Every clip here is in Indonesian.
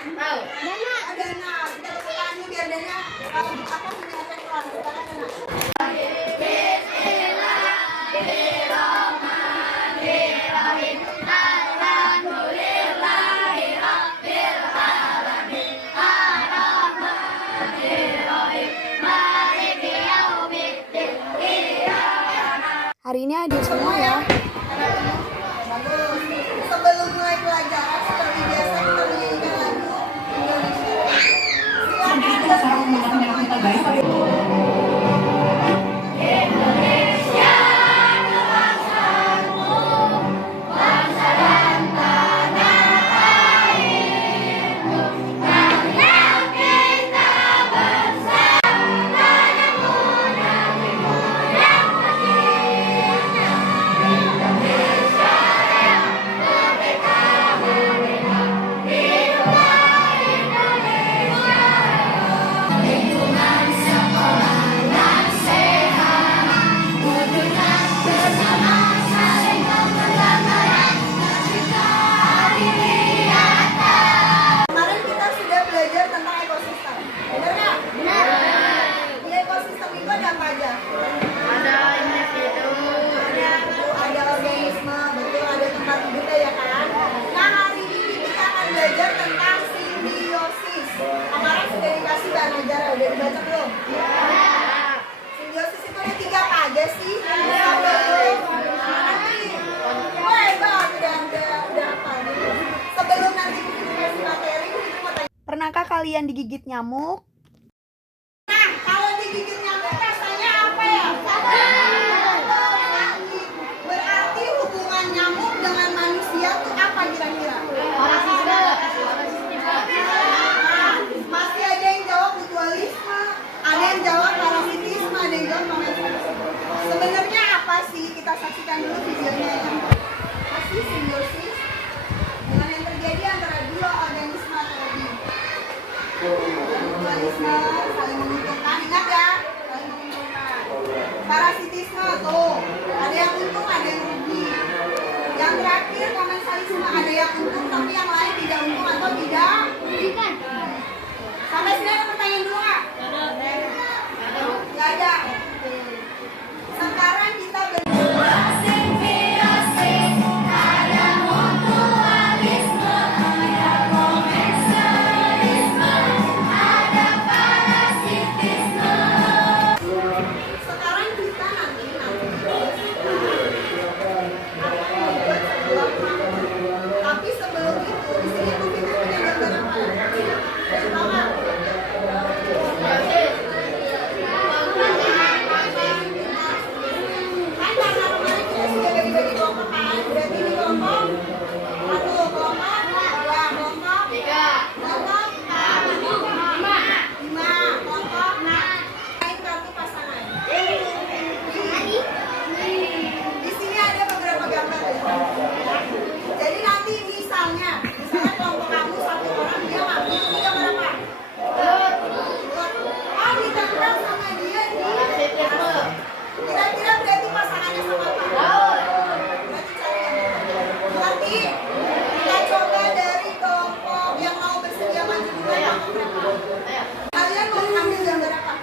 Tahu. Dana. Kita tepuk tangan dulu biar Dana apa punya efek keluar. Silakan Dana. Hari ini ada semua ya. Bagus. Sebelum mulai pelajaran seperti biasa kita menyanyikan lagu Indonesia. Silakan. Kemarin kita sudah belajar tentang ekosistem. Benar nggak? Benar. Di ekosistem itu ada apa aja? Ada individu. Ada organisme, betul, ada tempat hidupnya ya kan? Nah, hari ini kita akan belajar tentang simbiosis. Kemarin sudah dikasih bahan ajar, udah dibaca belum? Simbiosis itu ada 3 apa aja sih? Oh hebat, udah apa gitu. Sebelum nanti kita kasih materi, kita mau tanya. Pernahkah kalian digigit nyamuk? Nah, kalau digigit nyamuk rasanya apa ya? Berarti hubungan nyamuk dengan manusia tuh apa kira-kira? Nah, masih ada yang jawab mutualisme, ada yang jawab parasitisme, ada yang jawab momentisme. Sebenarnya apa sih? Kita saksikan dulu videonya ya. Masih simbiosis dengan yang terjadi antara dua organisme atau lebih. Mutualisme saling menguntungkan, ingat ya, saling menguntungkan. Parasitisme tuh, ada yang untung, ada yang rugi. Yang terakhir komensalisme, ada yang untung tapi yang lain tidak untung atau tidak merugikan. Sampai sini ada pertanyaan dulu nggak? Nggak ada. Oke. Sekarang kita Sekarang kita nanti akan membuat sebuah makhluk. Tapi sebelum itu, di sini tuh kita punya gambar apa? Tahu nggak? Kan karena kemarin kita sudah bagi-bagi kelompok kan? Berarti ini kelompok 1, kelompok 2, kelompok 3, kelompok 4, kelompok 5, kelompok 6. Main kartu pasangan. Di sini ada beberapa gambar ya. Jadi nanti misalnya kelompok kamu 1 orang dia ngambil ini gambar apa? Oh, ditempel sama dia di kira-kira berarti pasangannya sama apa? Berarti cari yang berarti kita coba dari kelompok yang mau bersedia maju dulu ya. Kalian mau ambil gambar apa?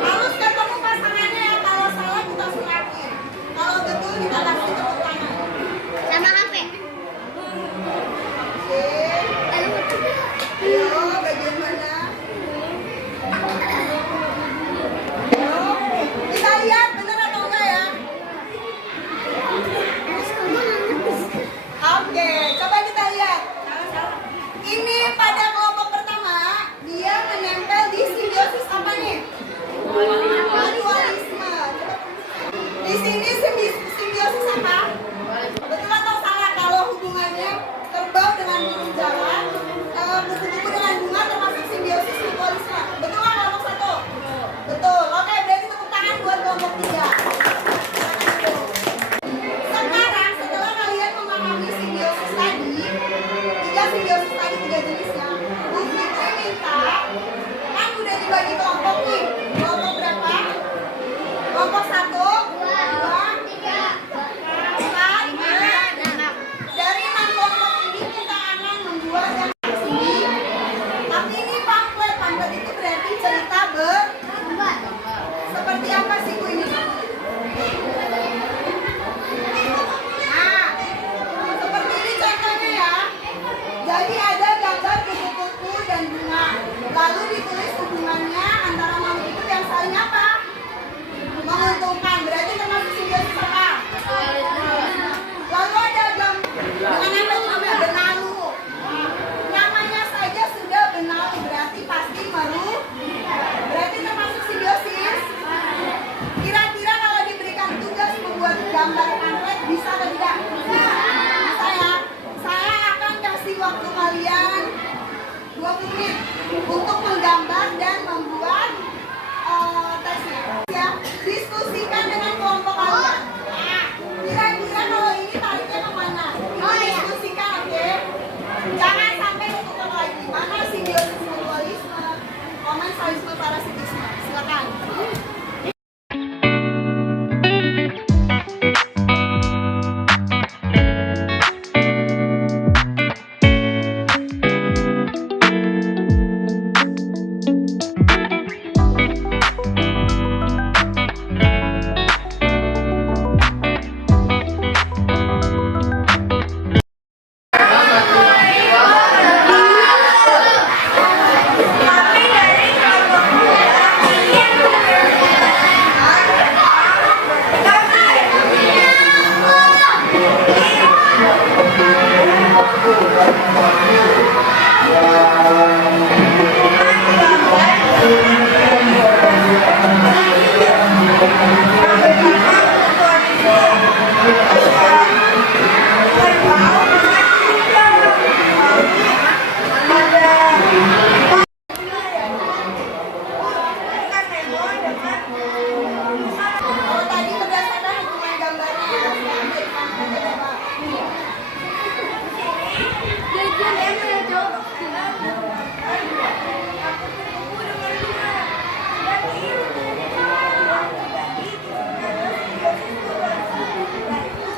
Harus ketemu pasangannya ya. Kalau salah kita suratin. Kalau betul kita kasih tepuk tangan. Sama HP. Oke. Ayo, bagian mana? Ayo, kita lihat bener atau enggak ya? Oke, coba kita lihat. Ini pada kelompok pertama, dia menempel di simbiosis Lalu ditulis hubungannya antara makhluk hidup yang saling apa? Menguntungkan. Berarti termasuk simbiosis apa? Lalu ada dengan apa namanya benalu. Namanya saja sudah benalu, berarti pasti meru. Berarti termasuk simbiosis. Kira-kira kalau diberikan tugas membuat gambar pamflet bisa atau tidak? Bisa ya. Saya akan kasih waktu kalian 20 menit untuk menggambar dan membuat tesnya. Ya, diskusikan dengan kelompok kalian. Kira-kira kalau ini tariknya kemana? Diskusikan, oke? Jangan sampai ketukar lagi. Mana simbiosis mutualisme, komensalisme, parasitisme? Silakan. Kalau tadi berdasarkan hubungan gambarnya, sekarang dari pamflet ada apa?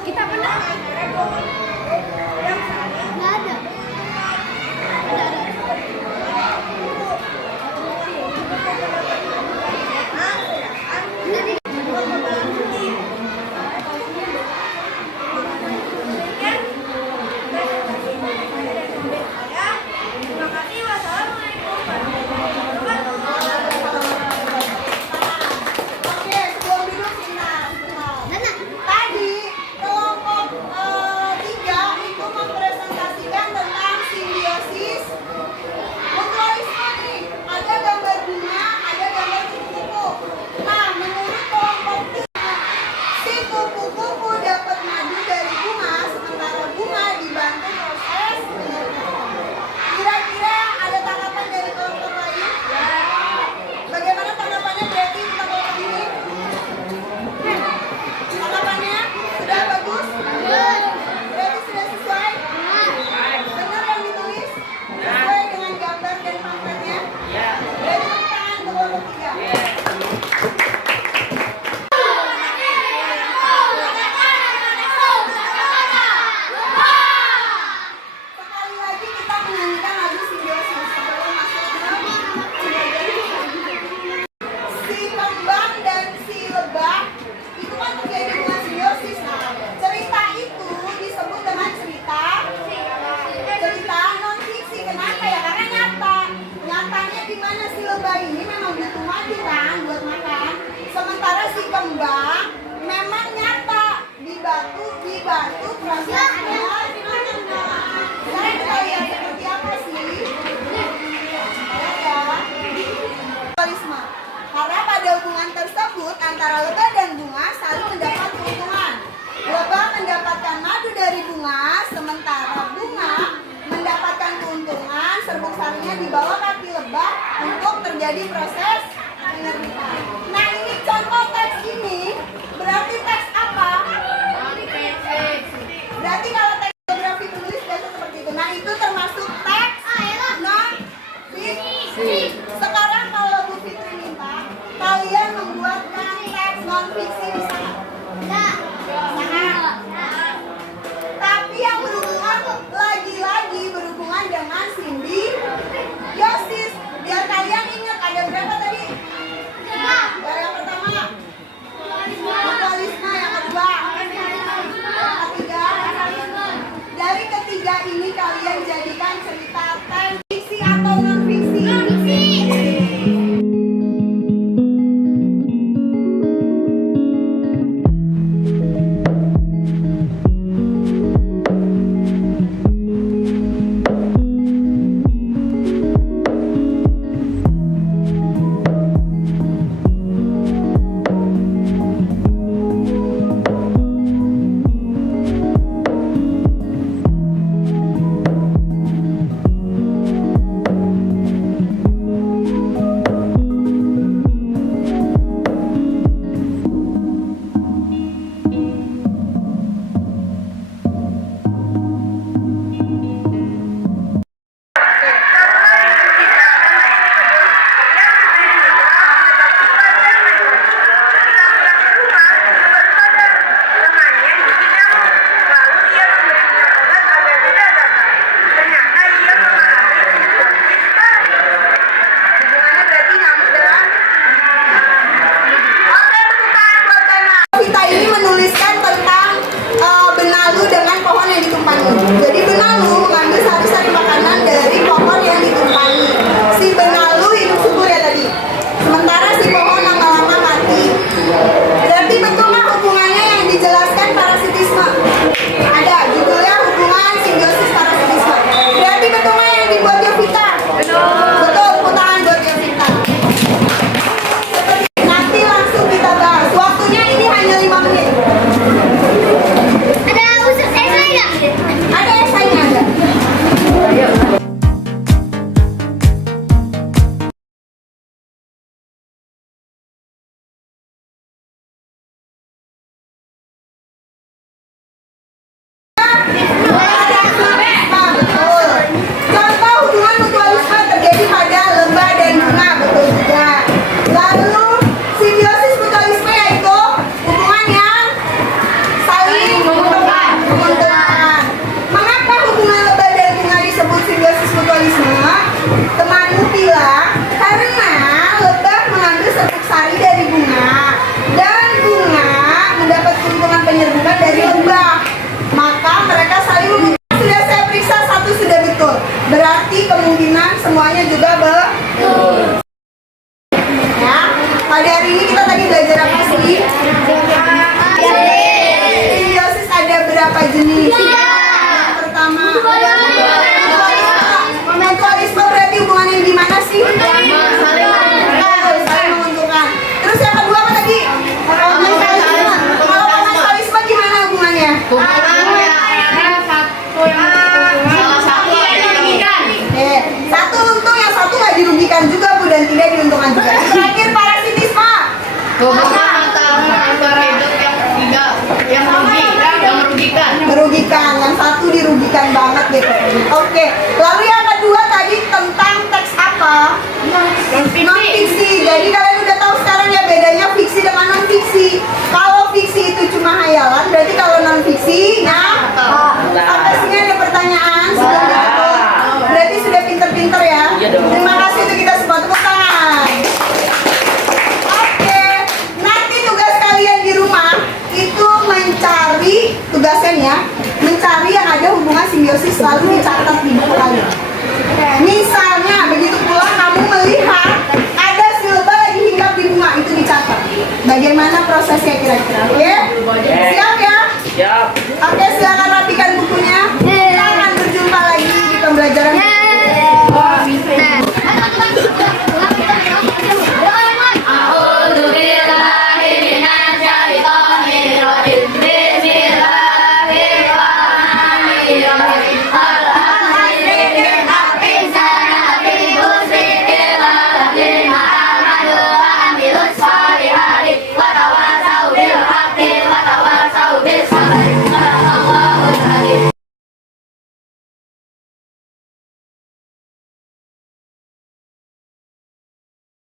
Kita pernah? Nggak ada. Oke, sebelum duduk sebentar. Tadi kelompok 3 itu mempresentasikan tentang simbiosis mutualisme nih. Ada gambar bunga, ada gambar kupu-kupu. Nah, menurut kelompok 3, si kupu-kupu dapat madu dari bunga, sementara bunga dibantu proses penyerbukan. Kira-kira ada tanggapan dari kelompok lain? Bagaimana tanggapannya berarti kita kelompok ini? Tanggapannya sudah bagus? Berarti sudah sesuai? Benar yang ditulis? Sesuai dengan gambar dan pamfletnya? Berarti tepuk tangan untuk kelompok 3. Sekali lagi kita menyanyikan lagu simbiosis sebelum masuk si kembang dan si lebah itu kan terjadi dengan simbiosis. Nah, cerita itu disebut dengan cerita non fiksi. Kenapa ya? Karena nyata. Nyatanya di mana si lebah ini memang butuh madu kan buat makan. Sementara si kembang memang nyata di batu prosesnya. Sekarang kita lihat seperti apa sih? Ya. Mutualisme. Karena pada hubungan tersebut antara lebah dan bunga saling mendapat keuntungan. Lebah mendapatkan madu dari bunga, sementara bunga mendapatkan keuntungan serbuk sarinya di bawah kaki lebah untuk terjadi proses penyerbukan. Nah, ini contoh teks ini berarti teks apa? Berarti kalau teks geografi tulis biasa seperti itu. Nah, itu termasuk teks non fiksi. Sekarang kalau Bu Fitri minta kalian membuatkan teks non fiksi bisa nggak? Bisa. Tapi yang berhubungan lagi-lagi berhubungan dengan simbiosis. Biar kalian ingat ada berapa tadi? Yang pertama mutualisme, yang kedua yang ketiga. Dari ketiga ini kalian jadikan cerita teks fiksi atau non fiksi? Pada hari ini kita tadi belajar apa sih? Simbiosis ada berapa jenis? Yang pertama, mutualisme berarti hubungannya gimana sih? Saling menguntungkan. Terus yang kedua apa tadi? Komensalisme. Kalau komensalisme gimana hubungannya? Satu untung, yang satu nggak dirugikan juga Bu, dan tidak diuntungkan juga. Terakhir parasitisme. Merugikan, yang satu dirugikan banget gitu. Oke, lalu yang kedua tadi tentang teks apa? Non fiksi. Jadi kalian udah tahu sekarang ya bedanya fiksi dengan non fiksi. Kalau fiksi itu cuma hayalan, berarti kalau non fiksi, nah, sampai sini ada pertanyaan sebelum ditutup. Berarti sudah pinter-pinter ya. Terima kasih untuk kita semua, tepuk tangan. Oke, nanti tugas kalian di rumah itu mencari tugasnya nih ya, mencari yang ada hubungan simbiosis, selalu dicatat di buku kalian. Misalnya begitu pulang kamu melihat ada silba lagi hinggap di bunga, itu dicatat. Bagaimana prosesnya kira-kira? Oke? Siap ya? Siap. Oke, silakan